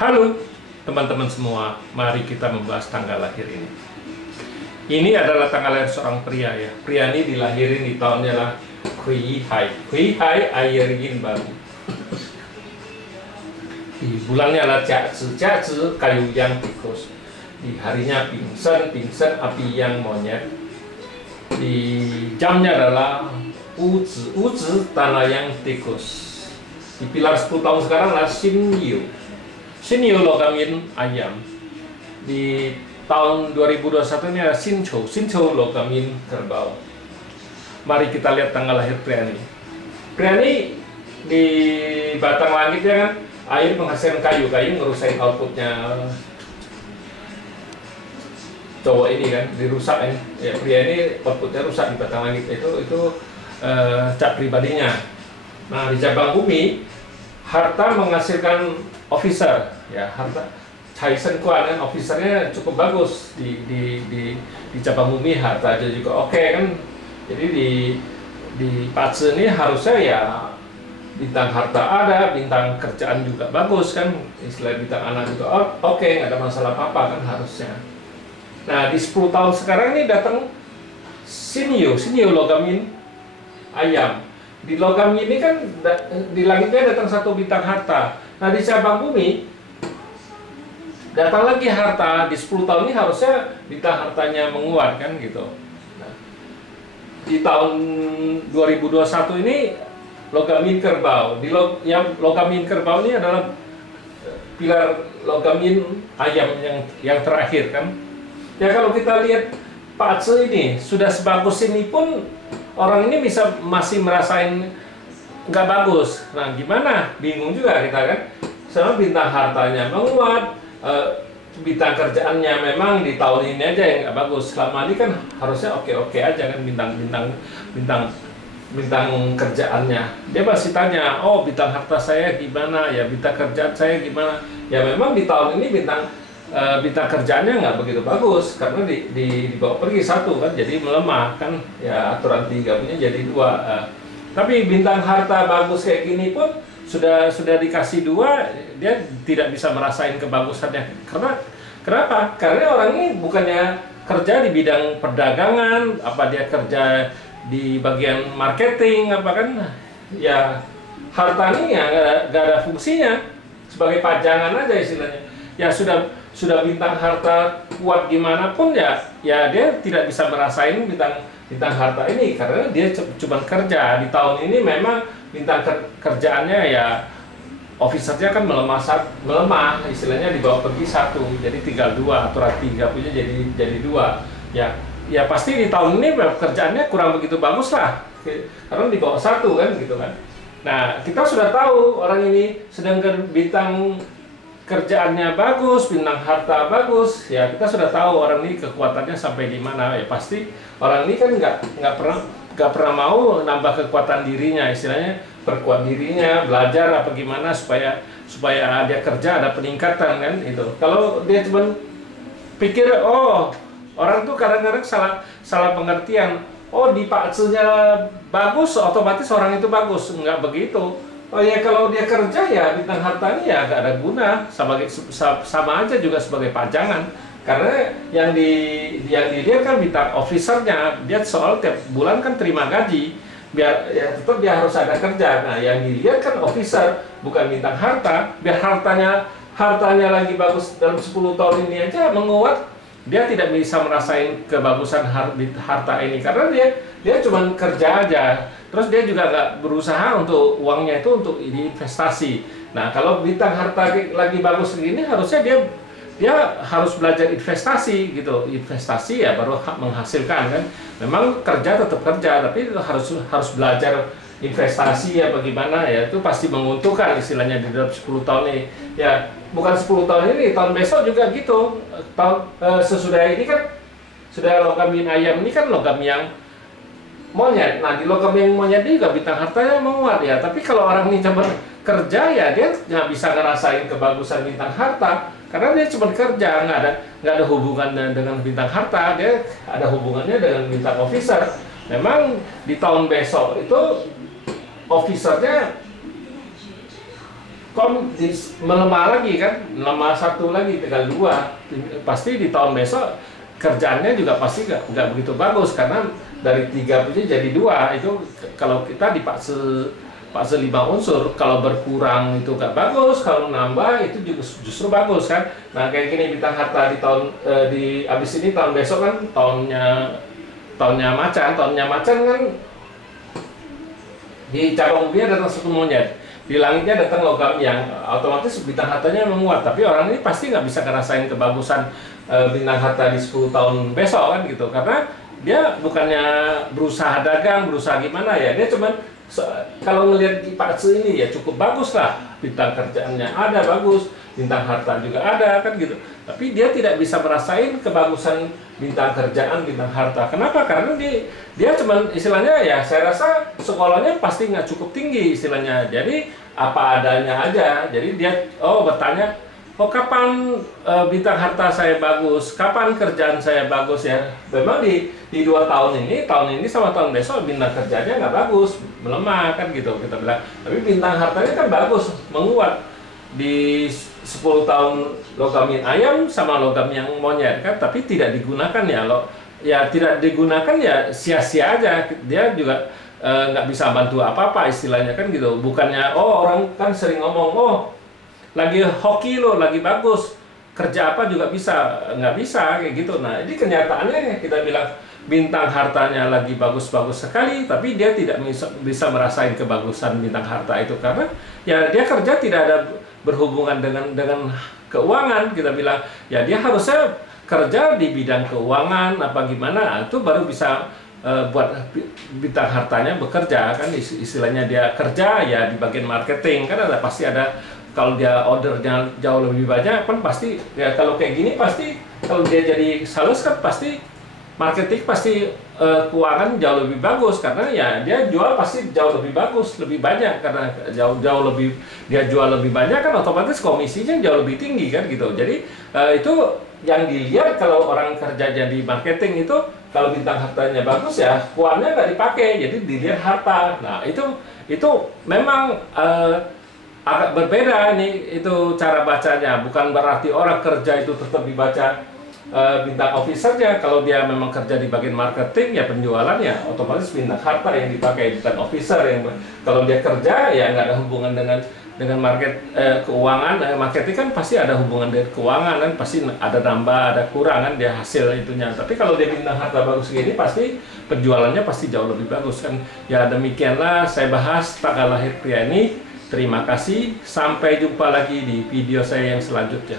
Halo teman-teman semua, mari kita membahas tanggal lahir ini. Ini adalah tanggal lahir seorang pria ya. Pria ini dilahirin di tahunnya lah Kui Hai air yin baru. Di bulannya lah Jiazi kayu yang tikus. Di harinya pingsen api yang monyet. Di jamnya adalah Uzi tanah yang tikus. Di pilar 10 tahun sekarang lah Xinyu logamin ayam. Di tahun 2021 ini ada Xinchou logamin kerbau. Mari kita lihat tanggal lahir pria ini. Pria ini di batang langitnya kan air menghasilkan kayu ngerusain outputnya cowok ini kan, dirusak kan. Ya, pria ini outputnya rusak di batang langit itu cat pribadinya. Nah, di cabang bumi harta menghasilkan officer ya, harta Cai Shen Kuan kan officernya cukup bagus di cabang bumi, harta aja juga oke kan. Jadi di Pazi ini harusnya ya bintang harta ada, bintang kerjaan juga bagus kan, istilah bintang anak juga oke, nggak ada masalah apa-apa kan harusnya. Nah, di 10 tahun sekarang ini datang Xinyu logamin ayam. Di logam ini kan di langitnya datang satu bintang harta. Nah, di cabang bumi datang lagi harta. Di 10 tahun ini harusnya bintang hartanya menguat kan gitu. Nah, di tahun 2021 ini logamin kerbau. Yang logamin kerbau ini adalah pilar logamin ayam yang terakhir kan. Ya, kalau kita lihat Pazi ini sudah sebagus ini pun orang ini masih merasain nggak bagus. Nah, gimana? Bingung juga kita kan. Sama bintang hartanya menguat, bintang kerjaannya memang di tahun ini aja yang nggak bagus. Selama ini kan harusnya oke-oke aja kan bintang kerjaannya. Dia pasti tanya, oh bintang harta saya gimana? Ya bintang kerjaan saya gimana? Ya memang di tahun ini bintang kerjaannya nggak begitu bagus karena dibawa pergi satu kan, jadi melemah kan ya, aturan 3 punya jadi 2. Tapi bintang harta bagus kayak gini pun sudah dikasih 2, dia tidak bisa merasain kebagusannya. Kenapa? Karena orang ini bukannya kerja di bidang perdagangan, apa dia kerja di bagian marketing apa kan, ya harta ini ya nggak ada fungsinya, sebagai pajangan aja istilahnya. Ya sudah bintang harta kuat gimana pun ya dia tidak bisa merasain bintang harta ini karena dia cuma kerja. Di tahun ini memang bintang kerjaannya ya officernya kan melemah istilahnya, dibawa pergi 1 jadi tinggal 2, aturan 3 punya jadi 2 ya pasti di tahun ini kerjaannya kurang begitu bagus lah karena dibawa 1 kan gitu kan. Nah, kita sudah tahu orang ini sedangkan bintang kerjaannya bagus, bintang harta bagus, ya kita sudah tahu orang ini kekuatannya sampai di mana. Ya pasti orang ini kan nggak pernah mau nambah kekuatan dirinya, istilahnya perkuat dirinya, belajar apa gimana supaya dia kerja ada peningkatan kan itu. Kalau dia cuma pikir orang tuh kadang-kadang salah pengertian. Oh, di Pazi-nya bagus, otomatis orang itu bagus. Nggak begitu. Oh ya, kalau dia kerja ya bintang hartanya ya nggak ada guna, sama aja juga sebagai pajangan. Karena yang dilihat kan bintang officernya, dia soal tiap bulan kan terima gaji, biar ya tetap dia harus ada kerja. Nah, yang dilihat kan officer, bukan bintang harta. Biar hartanya lagi bagus dalam 10 tahun ini aja menguat, dia tidak bisa merasain kebagusan harta ini karena dia cuma kerja aja. Terus dia juga nggak berusaha untuk uangnya itu untuk investasi. Nah, kalau bintang harta lagi bagus begini, harusnya dia harus belajar investasi gitu. Investasi ya baru menghasilkan kan. Memang kerja tetap kerja, tapi harus belajar investasi ya bagaimana ya, itu pasti menguntungkan istilahnya di dalam 10 tahun ini. Ya, bukan 10 tahun ini, tahun besok juga gitu. Sesudah ini kan sudah logamin ayam ini kan logam yang monyet. Nah, di logam yang monyet ini juga bintang hartanya menguat ya. Tapi kalau orang ini cuma kerja ya dia nggak bisa ngerasain kebagusan bintang harta karena dia cuma kerja, nggak ada hubungannya dengan bintang harta. Dia ada hubungannya dengan bintang officer. Memang di tahun besok itu officernya melemah lagi kan, melemah satu lagi, tinggal dua. Pasti di tahun besok kerjaannya juga pasti nggak begitu bagus, karena dari 3 jadi 2. Itu kalau kita di fase 5 unsur, kalau berkurang itu nggak bagus, kalau nambah itu juga justru bagus kan. Nah kayak gini bintang harta di tahun di abis ini tahun besok kan tahunnya macan kan, di cabang umpinya datang satu monyet, di langitnya datang logam yang otomatis bintang hartanya menguat. Tapi orang ini pasti nggak bisa ngerasain kebagusan bintang harta di 10 tahun besok kan gitu, karena dia bukannya berusaha dagang, berusaha gimana ya, dia cuman kalau ngelihat di fase ini ya cukup bagus lah, bintang kerjaannya ada bagus, bintang harta juga ada kan gitu, tapi dia tidak bisa merasain kebagusan bintang kerjaan, bintang harta. Kenapa? Karena dia cuman istilahnya ya, saya rasa sekolahnya pasti nggak cukup tinggi istilahnya, jadi apa adanya aja. Jadi dia bertanya, kapan bintang harta saya bagus, kapan kerjaan saya bagus ya. Memang di 2 tahun ini sama tahun besok bintang kerjanya nggak bagus, melemah kan gitu kita bilang. Tapi bintang hartanya kan bagus, menguat. Di 10 tahun logamin ayam sama logam yang monyet kan, tapi tidak digunakan ya, tidak digunakan ya sia-sia aja. Dia juga nggak bisa bantu apa-apa istilahnya kan gitu. Bukannya orang kan sering ngomong, lagi hoki lo, lagi bagus, kerja apa juga bisa, nggak bisa kayak gitu. Nah ini kenyataannya kita bilang bintang hartanya lagi bagus-bagus sekali, tapi dia tidak bisa merasain kebagusan bintang harta itu, karena ya dia kerja tidak ada berhubungan dengan keuangan. Kita bilang ya dia harusnya kerja di bidang keuangan apa gimana, itu baru bisa buat bintang hartanya bekerja kan. Istilahnya dia kerja ya di bagian marketing kan, pasti ada. Kalau dia ordernya jauh lebih banyak kan pasti ya, kalau kayak gini pasti kalau dia jadi sales kan pasti marketing, pasti keuangan jauh lebih bagus, karena ya dia jual pasti jauh lebih bagus, lebih banyak, karena jauh lebih dia jual lebih banyak kan otomatis komisinya jauh lebih tinggi kan gitu. Jadi itu yang dilihat kalau orang kerja jadi marketing itu, kalau bintang hartanya bagus ya keuangannya nggak dipakai, jadi dilihat harta. Nah itu memang agak berbeda nih itu cara bacanya. Bukan berarti orang kerja itu tetap dibaca bintang officernya. Kalau dia memang kerja di bagian marketing ya penjualan ya otomatis bintang harta yang dipakai, bintang officer yang kalau dia kerja ya nggak ada hubungan dengan keuangan. Marketing kan pasti ada hubungan dengan keuangan kan, pasti ada nambah ada kurang kan dia hasil itunya. Tapi kalau dia bintang harta bagus gini pasti penjualannya pasti jauh lebih bagus kan. Ya demikianlah saya bahas tanggal lahir pria ini. Terima kasih, sampai jumpa lagi di video saya yang selanjutnya.